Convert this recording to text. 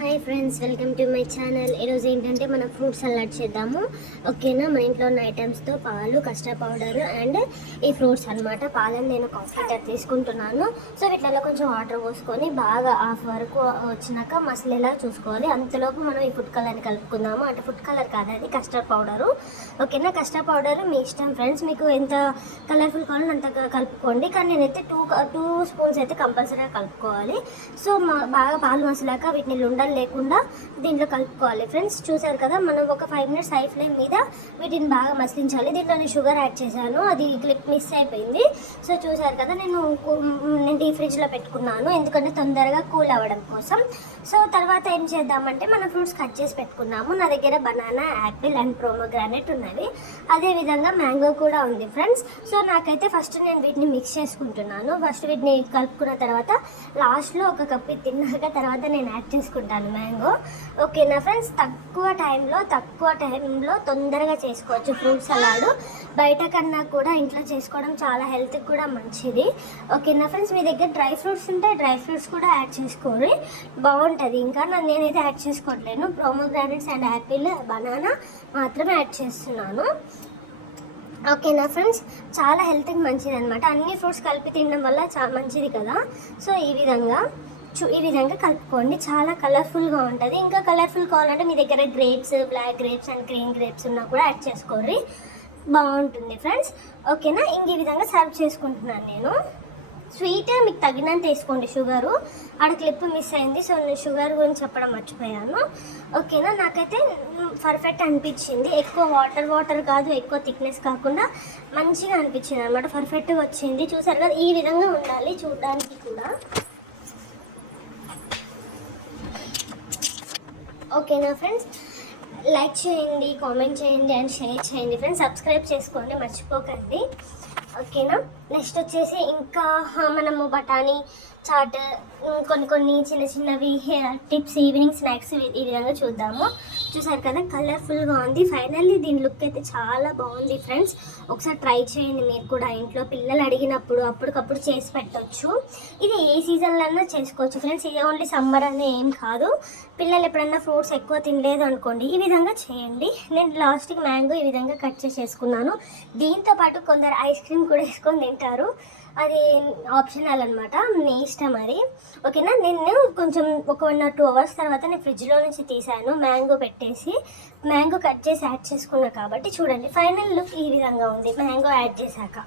Hi friends welcome to my channel ఈరోజు ఏంటంటే మనం ఫ్రూట్ సలాడ్ చేద్దాము. ఓకేనా? మా ఇంట్లో ఉన్న ఐటమ్స్తో పాలు కస్టర్డ్ పౌడర్ అండ్ ఈ ఫ్రూట్స్ అన్నమాట. పాలను నేను కాఫీ లీటర్ తీసుకుంటున్నాను. సో వీటిలో కొంచెం వాటర్ పోసుకొని బాగా హాఫ్ వరకు వచ్చినాక మసలేలా చూసుకోవాలి అంతలోపు మనం ఈ ఫుడ్ కలర్ని కలుపుకుందాము. అంటే ఫుడ్ కలర్ కాదు అది కస్టర్డ్ పౌడరు ఓకేనా? కస్టర్డ్ పౌడర్ మీ ఇష్టం ఫ్రెండ్స్ మీకు ఎంత కలర్ఫుల్ కావాలో అంత కలుపుకోండి. కానీ నేనైతే టూ టూ స్పూన్స్ అయితే కంపల్సరీగా కలుపుకోవాలి. సో మా బాగా పాలు మసలాక వీటిని ఉండలు లేకుండా దీంట్లో కలుపుకోవాలి. ఫ్రెండ్స్ చూసారు కదా మనం ఒక ఫైవ్ మినిట్స్ హై ఫ్లేమ్ మీద వీటిని బాగా మసలించాలి. దీంట్లో నేను షుగర్ యాడ్ చేశాను. అది క్లిప్ మిస్ అయిపోయింది. సో చూసారు కదా నేను నేను డీ ఫ్రిడ్జ్లో పెట్టుకున్నాను. ఎందుకంటే తొందరగా కూల్ అవ్వడం కోసం. సో తర్వాత ఏం చేద్దామంటే మనం ఫ్రూట్స్ కట్ చేసి పెట్టుకున్నాము. నా దగ్గర బనానా యాపిల్ అండ్ ప్రోమోగ్రానెట్ ఉన్నది అదేవిధంగా మ్యాంగో కూడా ఉంది ఫ్రెండ్స్ సో నాకైతే ఫస్ట్ నేను వీటిని మిక్స్ చేసుకుంటున్నాను. ఫస్ట్ వీటిని కలుపుకున్న తర్వాత లాస్ట్లో ఒక కప్పు తిన్నాక తర్వాత నేను యాడ్ చేసుకుంటాను. మ్యాంగో ఓకేనా ఫ్రెండ్స్ తక్కువ టైంలో తక్కువ టైంలో తొందరగా చేసుకోవచ్చు ఫ్రూట్ సలాడ్ బయట కన్నా కూడా ఇంట్లో చేసుకోవడం చాలా హెల్త్కి కూడా మంచిది. ఓకేనా ఫ్రెండ్స్ మీ దగ్గర డ్రై ఫ్రూట్స్ ఉంటే డ్రై ఫ్రూట్స్ కూడా యాడ్ చేసుకోండి. బాగుంటుంది. ఇంకా నేనైతే యాడ్ చేసుకోవట్లేను. ప్రోమోగ్రానెట్స్ అండ్ యాపిల్ బనానా మాత్రమే యాడ్ చేస్తున్నాను. ఓకేనా ఫ్రెండ్స్ చాలా హెల్త్కి మంచిది అనమాట అన్ని ఫ్రూట్స్ కలిపి తినడం వల్ల చాలా మంచిది కదా. సో ఈ విధంగా. ఈ విధంగా కలుపుకోండి. చాలా కలర్ఫుల్గా ఉంటుంది. ఇంకా కలర్ఫుల్ కావాలంటే మీ దగ్గర grapes black grapes and green grapes ఉన్నా కూడా యాడ్ చేసుకోండి. బాగుంటుంది ఫ్రెండ్స్ ఓకేనా ఇంక ఈ విధంగా సర్వ్ చేసుకుంటున్నాను నేను. స్వీట్ మీకు తగినంత వేసుకోండి షుగరు ఆడ క్లిప్ మిస్ అయింది సో నేను షుగర్ గురించి చెప్పడం మర్చిపోయాను. ఓకేనా నాకైతే పర్ఫెక్ట్ అనిపించింది. ఎక్కువ వాటర్ వాటర్ కాదు ఎక్కువ థిక్నెస్ కాకుండా మంచిగా అనిపించింది అనమాట పర్ఫెక్ట్గా వచ్చింది. చూసారు కదా? ఈ విధంగా ఉండాలి చూడడానికి కూడా. ఓకేనా ఫ్రెండ్స్ లైక్ చేయండి కామెంట్ చేయండి అండ్ షేర్ చేయండి. ఫ్రెండ్స్ సబ్స్క్రైబ్ చేసుకోండి మర్చిపోకండి. ఓకేనా? నెక్స్ట్ వచ్చేసి ఇంకా మనము బఠానీ చాట్ కొన్ని కొన్ని చిన్న చిన్నవి టిప్స్ ఈవినింగ్ స్నాక్స్ ఈ విధంగా చూద్దాము. చూసారు కదా కలర్ఫుల్గా ఉంది. ఫైనల్లీ దీని లుక్ అయితే చాలా బాగుంది ఫ్రెండ్స్. ఒకసారి ట్రై చేయండి మీరు కూడా ఇంట్లో పిల్లలు అడిగినప్పుడు అప్పటికప్పుడు చేసి పెట్టవచ్చు ఇది ఏ సీజన్లో అన్నా చేసుకోవచ్చు ఫ్రెండ్స్. ఇది ఓన్లీ సమ్మర్ అనే ఏం కాదు. పిల్లలు ఎప్పుడన్నా ఫ్రూట్స్ ఎక్కువ తినలేదు అనుకోండి ఈ విధంగా చేయండి. నేను లాస్ట్కి మ్యాంగో ఈ విధంగా కట్ చేసేసుకున్నాను. దీంతో పాటు కొందరు ఐస్ క్రీమ్ కూడా వేసుకొని తింటారు. అది ఆప్షనల్ అనమాట మీ ఇష్టం అది. ఓకేనా? నేను కొంచెం ఒక వన్ ఆర్ టూ అవర్స్ తర్వాత నేను ఫ్రిడ్జ్లో నుంచి తీసాను మ్యాంగో పెట్టేసి మ్యాంగో కట్ చేసి యాడ్ చేసుకున్నా కాబట్టి చూడండి ఫైనల్ లుక్ ఈ విధంగా ఉంది మ్యాంగో యాడ్ చేశాక.